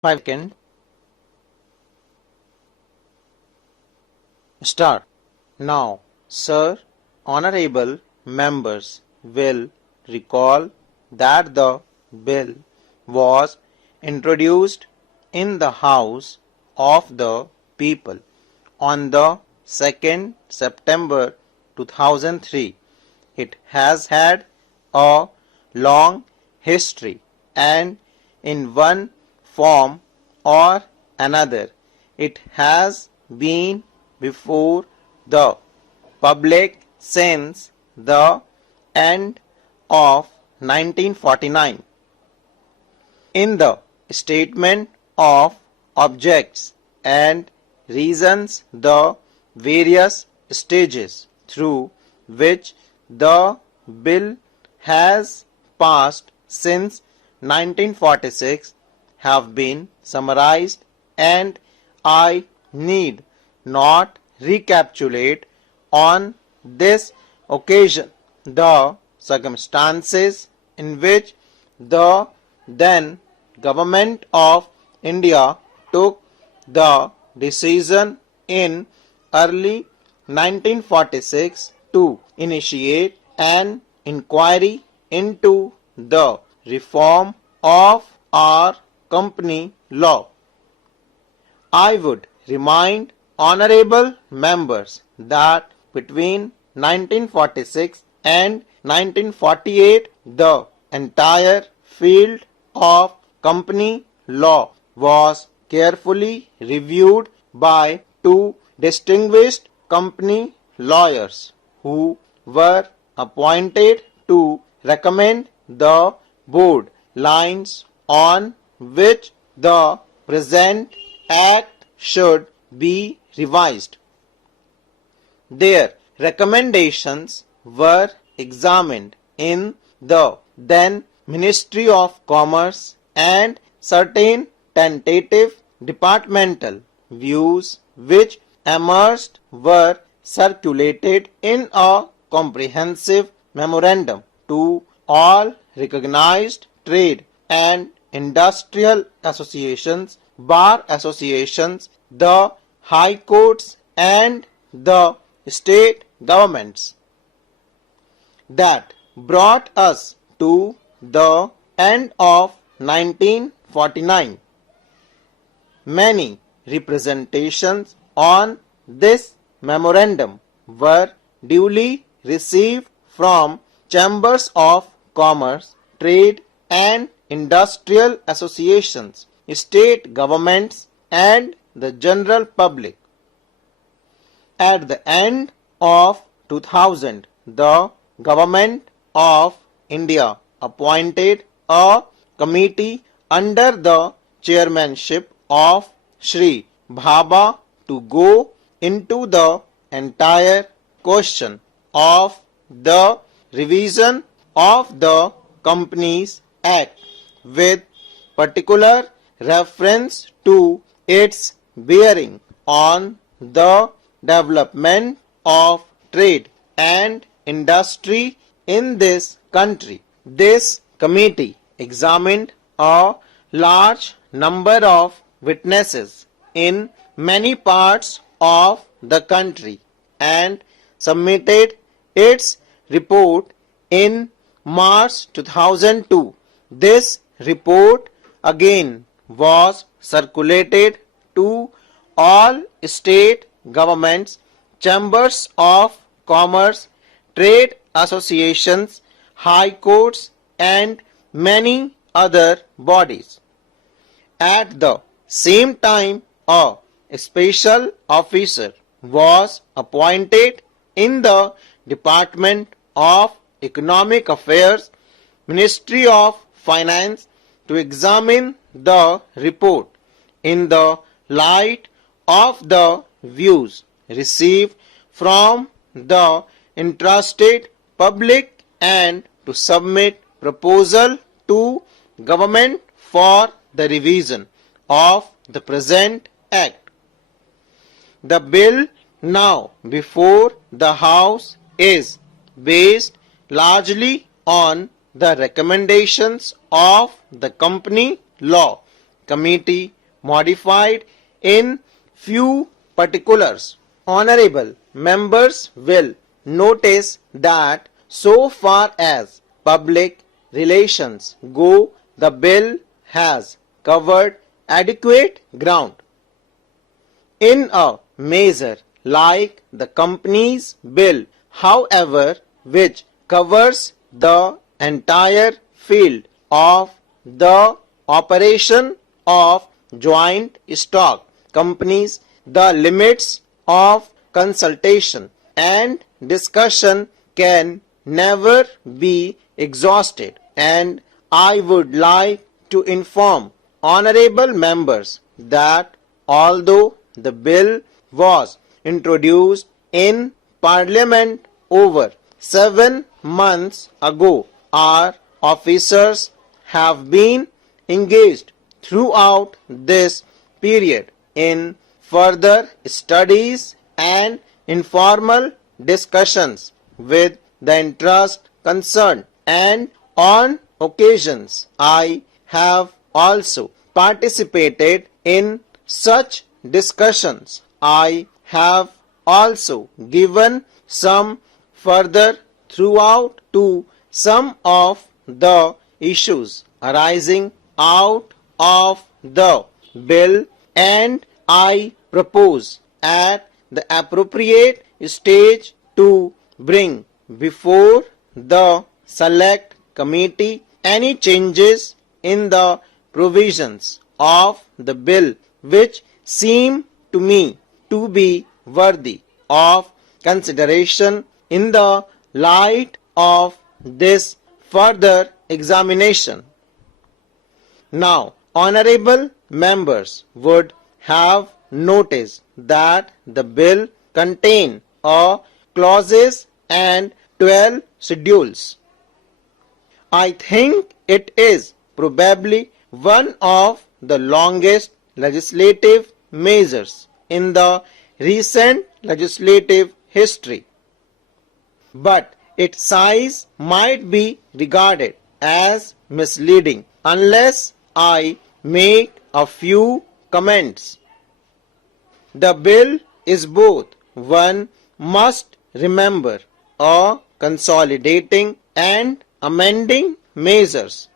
5 seconds. Start. Now, Sir, Honorable members will recall that the bill was introduced in the House of the People on the 2nd September 2003. It has had a long history and in one form or another it has been before the public since the end of 1949. In the statement of objects and reasons, the various stages through which the bill has passed since 1946 have been summarized, and I need not recapitulate on this occasion the circumstances in which the then Government of India took the decision in early 1946 to initiate an inquiry into the reform of our company law. I would remind honorable members that between 1946 and 1948 the entire field of company law was carefully reviewed by two distinguished company lawyers who were appointed to recommend the board lines on which the present act should be revised. Their recommendations were examined in the then Ministry of Commerce, and certain tentative departmental views which emerged were circulated in a comprehensive memorandum to all recognized trade and industrial associations, bar associations, the high courts and the state governments. That brought us to the end of 1949. Many representations on this memorandum were duly received from chambers of commerce, trade and industrial associations, state governments and the general public. At the end of 2000, the Government of India appointed a committee under the chairmanship of Shri Bhabha to go into the entire question of the revision of the Companies Act with particular reference to its bearing on the development of trade and industry in this country. This committee examined a large number of witnesses in many parts of the country and submitted its report in March 2002. This report again was circulated to all state governments, chambers of commerce, trade associations, high courts and many other bodies. At the same time, a special officer was appointed in the Department of Economic Affairs, Ministry of Finance, to examine the report in the light of the views received from the interested public and to submit proposal to government for the revision of the present act. The bill now before the House is based largely on the recommendations of the company law committee modified in few particulars. Honorable members will notice that so far as public relations go, the bill has covered adequate ground. In a measure like the Companies Bill, however, which covers the entire field of the operation of joint stock companies, the limits of consultation and discussion can never be exhausted, and I would like to inform honorable members that although the bill was introduced in Parliament over 7 months ago, our officers have been engaged throughout this period in further studies and informal discussions with the interest concerned, and on occasions I have also participated in such discussions. I have also given some further throughout to some of the issues arising out of the bill, and I propose at the appropriate stage to bring before the select committee any changes in the provisions of the bill which seem to me to be worthy of consideration in the light of this further examination. Now, honorable members would have noticed that the bill contains clauses and 12 schedules. I think it is probably one of the longest legislative measures in the recent legislative history, but its size might be regarded as misleading unless I make a few comments. The bill is both, one must remember, a consolidating and amending measures.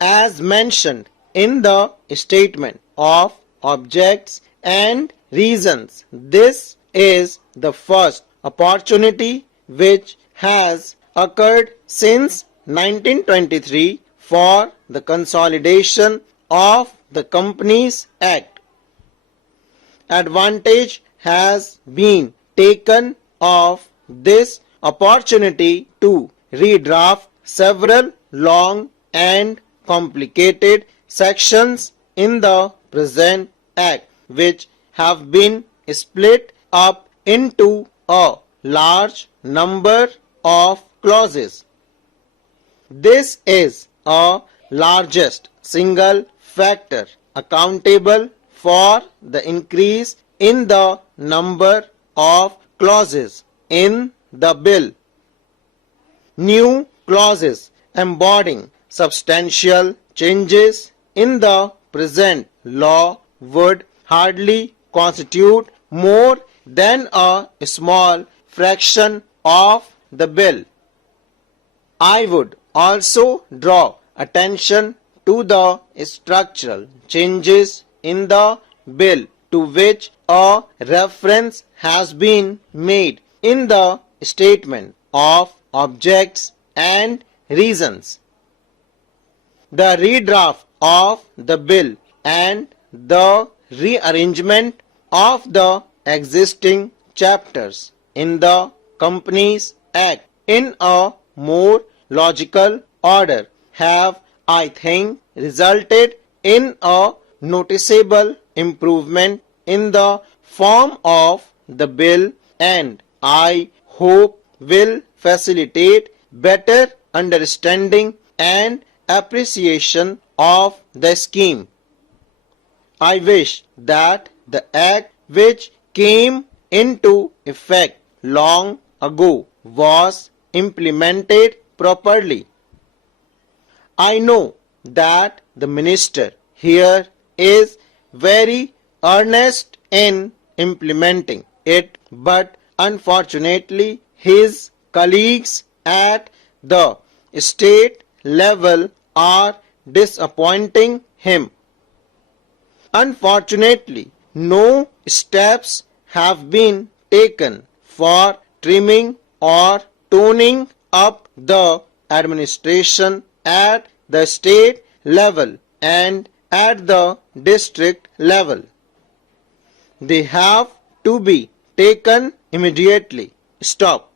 As mentioned in the statement of objects and reasons, this is the first opportunity which has occurred since 1923 for the consolidation of the Companies Act. Advantage has been taken of this opportunity to redraft several long and complicated sections in the present Act, which have been split up into a large number of clauses. This is a largest single factor accountable for the increase in the number of clauses in the bill. New clauses embodying substantial changes in the present law would hardly constitute more than a small fraction of the bill. I would also draw attention to the structural changes in the bill to which a reference has been made in the statement of objects and reasons. The redraft of the bill and the rearrangement of the existing chapters in the Companies Act in a more logical order have, I think, resulted in a noticeable improvement in the form of the bill, and I hope will facilitate better understanding and appreciation of the scheme. I wish that the Act which came into effect long ago was implemented properly. I know that the Minister here is very earnest in implementing it, but unfortunately his colleagues at the state level are disappointing him. Unfortunately, no steps have been taken for trimming or toning up the administration at the state level and at the district level. They have to be taken immediately. Stop.